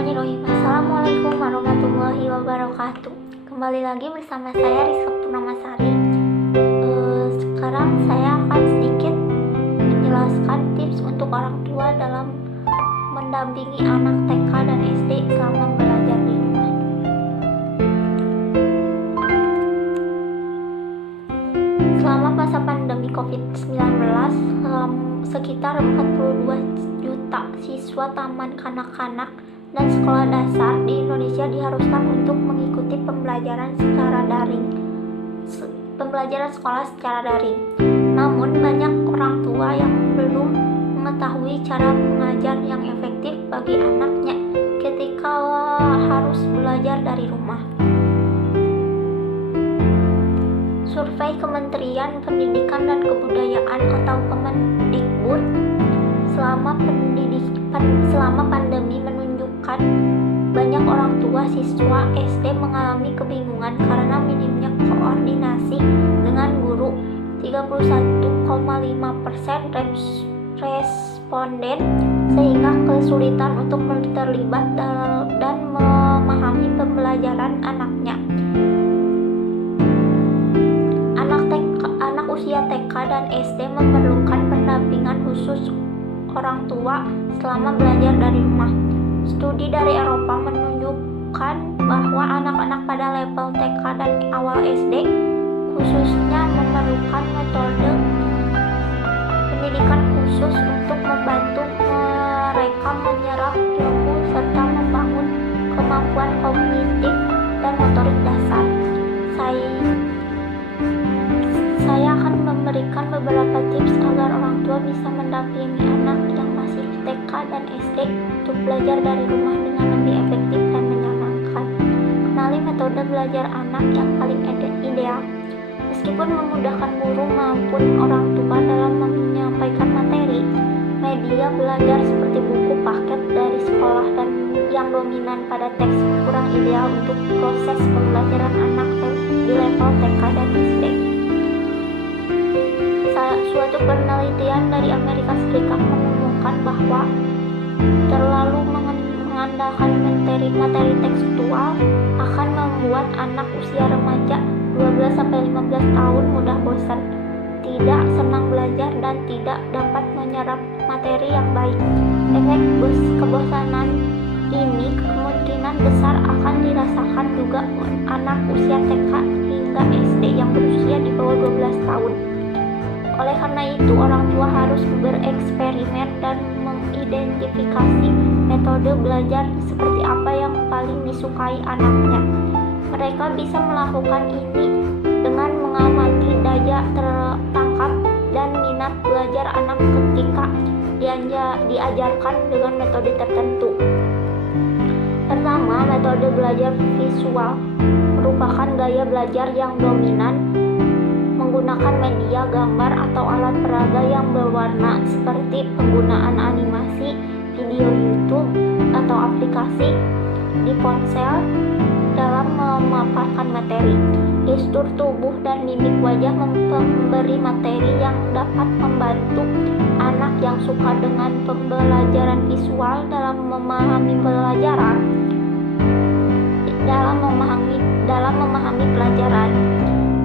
Bismillahirrahmanirrahim. Assalamualaikum warahmatullahi wabarakatuh. Kembali lagi bersama saya Rizka Purnamasari. Sekarang saya akan sedikit menjelaskan tips untuk orang tua dalam mendampingi anak TK dan SD selama belajar di rumah. Selama masa pandemi COVID-19, sekitar 42 juta siswa taman kanak-kanak dan sekolah dasar di Indonesia diharuskan untuk mengikuti pembelajaran sekolah secara daring. Namun banyak orang tua yang belum mengetahui cara mengajar yang efektif bagi anaknya ketika harus belajar dari rumah. Survei Kementerian Pendidikan dan Kebudayaan atau Kemendikbud selama pandemi menunjukkan banyak orang tua siswa SD mengalami kebingungan karena minimnya koordinasi dengan guru. 31,5% responden sehingga kesulitan untuk terlibat dan memahami pembelajaran anaknya. Anak usia TK dan SD memerlukan pendampingan khusus orang tua selama belajar dari rumah. Studi dari Eropa menunjukkan bahwa anak-anak pada level TK dan awal SD khususnya memerlukan metode pendidikan khusus untuk membantu mereka menyerap ilmu serta membangun kemampuan kognitif dan motorik dasar. Saya akan memberikan beberapa tips agar orang tua bisa mendampingi anak yang masih TK dan SD untuk belajar dari rumah dengan lebih efektif dan menyenangkan. Kenali metode belajar anak yang paling ideal. Meskipun memudahkan guru maupun orang tua dalam menyampaikan materi, media belajar seperti buku paket dari sekolah dan yang dominan pada teks kurang ideal untuk proses pembelajaran anak di level TK dan SD. Suatu penelitian dari Amerika Serikat menemukan bahwa terlalu mengandalkan materi tekstual akan membuat anak usia remaja 12-15 tahun mudah bosan, tidak senang belajar dan tidak dapat menyerap materi yang baik. Efek kebosanan ini kemungkinan besar akan dirasakan juga anak usia TK hingga SD yang berusia di bawah 12 tahun. Oleh karena itu, orang tua harus bereksperimen dan mengidentifikasi metode belajar seperti apa yang paling disukai anaknya. Mereka bisa melakukan ini dengan mengamati daya tertangkap dan minat belajar anak ketika diajarkan dengan metode tertentu. Pertama, metode belajar visual merupakan gaya belajar yang dominan, menggunakan media gambar atau alat peraga yang berwarna seperti penggunaan animasi, video YouTube, atau aplikasi di ponsel dalam memaparkan materi. Gestur tubuh dan mimik wajah memberi materi yang dapat membantu anak yang suka dengan pembelajaran visual dalam memahami pelajaran.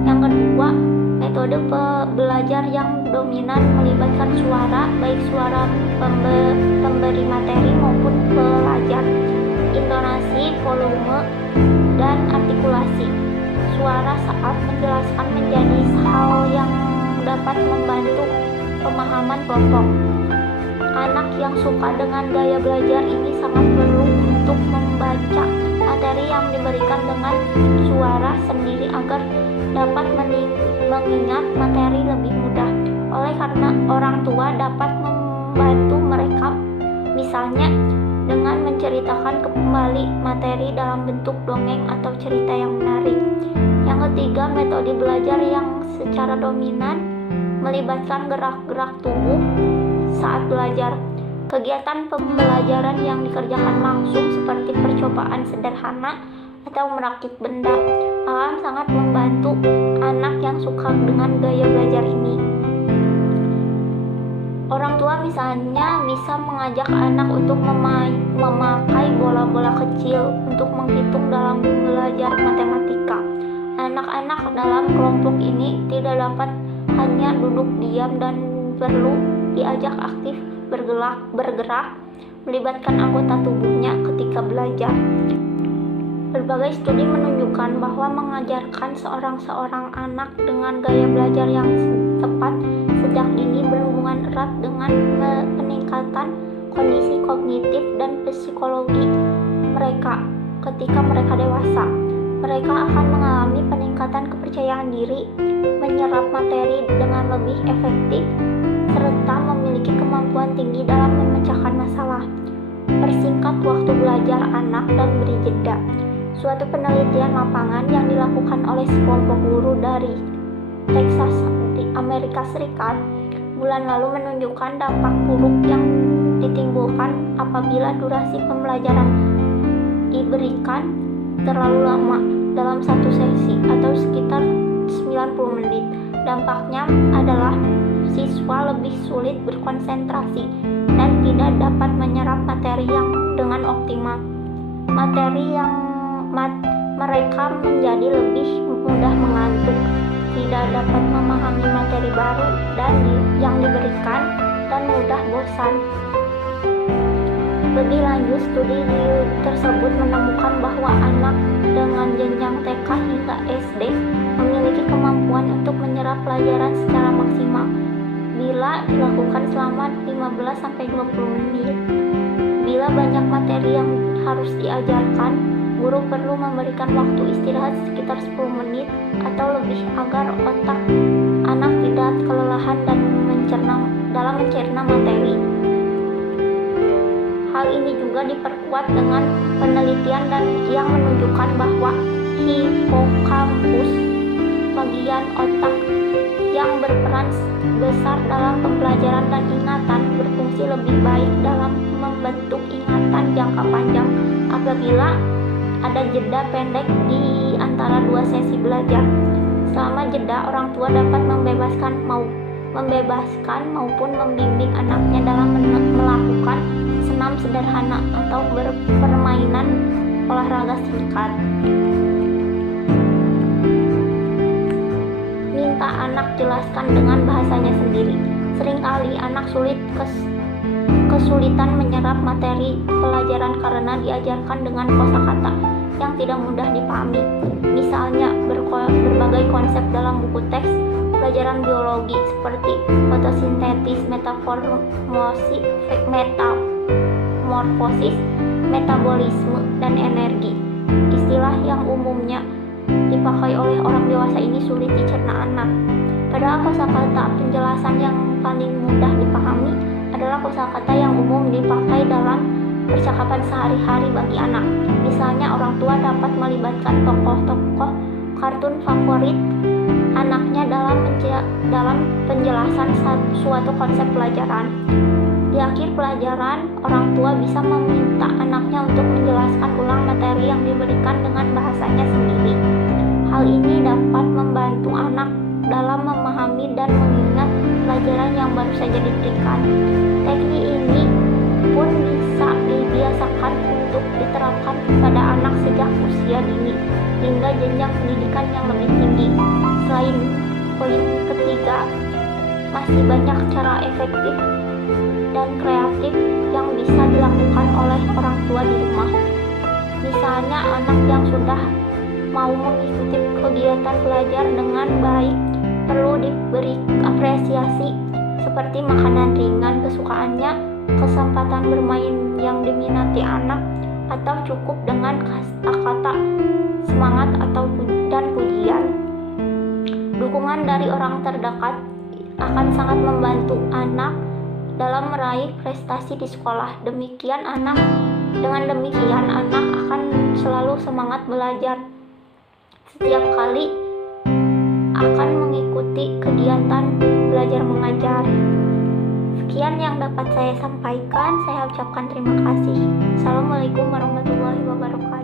Yang kedua, metode belajar yang dominan melibatkan suara, baik suara pemberi materi maupun pelajar, intonasi, volume, dan artikulasi. Suara saat menjelaskan menjadi hal yang dapat membantu pemahaman kelompok. Anak yang suka dengan gaya belajar ini sangat perlu untuk membaca materi yang diberikan dengan suara sendiri agar dapat mengingat materi lebih mudah. Oleh karena orang tua dapat membantu mereka, misalnya dengan menceritakan kembali materi dalam bentuk dongeng atau cerita yang menarik. Yang ketiga, metode belajar yang secara dominan melibatkan gerak-gerak tubuh saat belajar. Kegiatan pembelajaran yang dikerjakan langsung seperti percobaan sederhana atau merakit benda akan sangat membantu anak yang suka dengan gaya belajar ini. Orang tua Misalnya bisa mengajak anak untuk memakai bola-bola kecil untuk menghitung dalam belajar matematika. Anak-anak dalam kelompok ini tidak dapat hanya duduk diam dan perlu diajak aktif bergerak, melibatkan anggota tubuhnya ketika belajar. Berbagai studi menunjukkan bahwa mengajarkan seorang anak dengan gaya belajar yang tepat sejak dini berhubungan erat dengan peningkatan kondisi kognitif dan psikologi mereka ketika mereka dewasa. Mereka akan mengalami peningkatan kepercayaan diri, menyerap materi dengan lebih efektif, serta memiliki kemampuan tinggi dalam memecahkan masalah. Persingkat waktu belajar anak dan beri jeda. Suatu penelitian lapangan yang dilakukan oleh sekelompok guru dari Texas di Amerika Serikat bulan lalu menunjukkan dampak buruk yang ditimbulkan apabila durasi pembelajaran diberikan terlalu lama dalam satu sesi atau sekitar 90 menit. Dampaknya adalah siswa lebih sulit berkonsentrasi dan tidak dapat menyerap materi yang dengan optimal. Mereka menjadi lebih mudah mengantuk, tidak dapat memahami materi baru yang diberikan, dan mudah bosan. Lebih lanjut, studi tersebut menemukan bahwa anak dengan jenjang TK hingga SD memiliki kemampuan untuk menyerap pelajaran secara maksimal bila dilakukan selama 15-20 menit. Bila banyak materi yang harus diajarkan, guru perlu memberikan waktu istirahat sekitar 10 menit atau lebih agar otak anak tidak kelelahan dan mencerna materi. Hal ini juga diperkuat dengan penelitian yang menunjukkan bahwa hipokampus, bagian otak yang berperan besar dalam pembelajaran dan ingatan, berfungsi lebih baik dalam membentuk ingatan jangka panjang apabila ada jeda pendek di antara dua sesi belajar. Selama jeda, orang tua dapat membebaskan maupun membimbing anaknya dalam melakukan senam sederhana atau permainan olahraga singkat. Minta anak jelaskan dengan bahasanya sendiri. Seringkali anak kesulitan menyerap materi pelajaran karena diajarkan dengan kosakata yang tidak mudah dipahami. Misalnya, berbagai konsep dalam buku teks pelajaran biologi seperti fotosintesis, metamorfosis, metabolisme, dan energi. Istilah yang umumnya dipakai oleh orang dewasa ini sulit dicerna anak. Padahal kosakata penjelasan yang paling mudah dipahami adalah kosakata yang umum dipakai dalam percakapan sehari-hari bagi anak. Misalnya, orang tua dapat melibatkan tokoh-tokoh kartun favorit anaknya dalam penjelasan suatu konsep pelajaran. Di akhir pelajaran, orang tua bisa meminta anaknya untuk menjelaskan ulang materi yang diberikan dengan bahasanya sendiri. Hal ini dapat membantu anak dalam memahami dan mengingat pelajaran yang baru saja diberikan. Teknik ini pun bisa dibiasakan untuk diterapkan pada anak sejak usia dini hingga jenjang pendidikan yang lebih tinggi. Selain poin ketiga, masih banyak cara efektif dan kreatif yang bisa dilakukan oleh orang tua di rumah. Misalnya, anak yang sudah mau mengikuti kegiatan belajar dengan baik perlu diberi apresiasi seperti makanan ringan kesukaannya, kesempatan bermain yang diminati anak, atau cukup dengan kata-kata semangat dan pujian. Dukungan dari orang terdekat akan sangat membantu anak dalam meraih prestasi di sekolah. Dengan demikian anak akan selalu semangat belajar setiap kali akan mengikuti kegiatan belajar mengajar. Sekian yang dapat saya sampaikan. Saya ucapkan terima kasih. Assalamualaikum warahmatullahi wabarakatuh.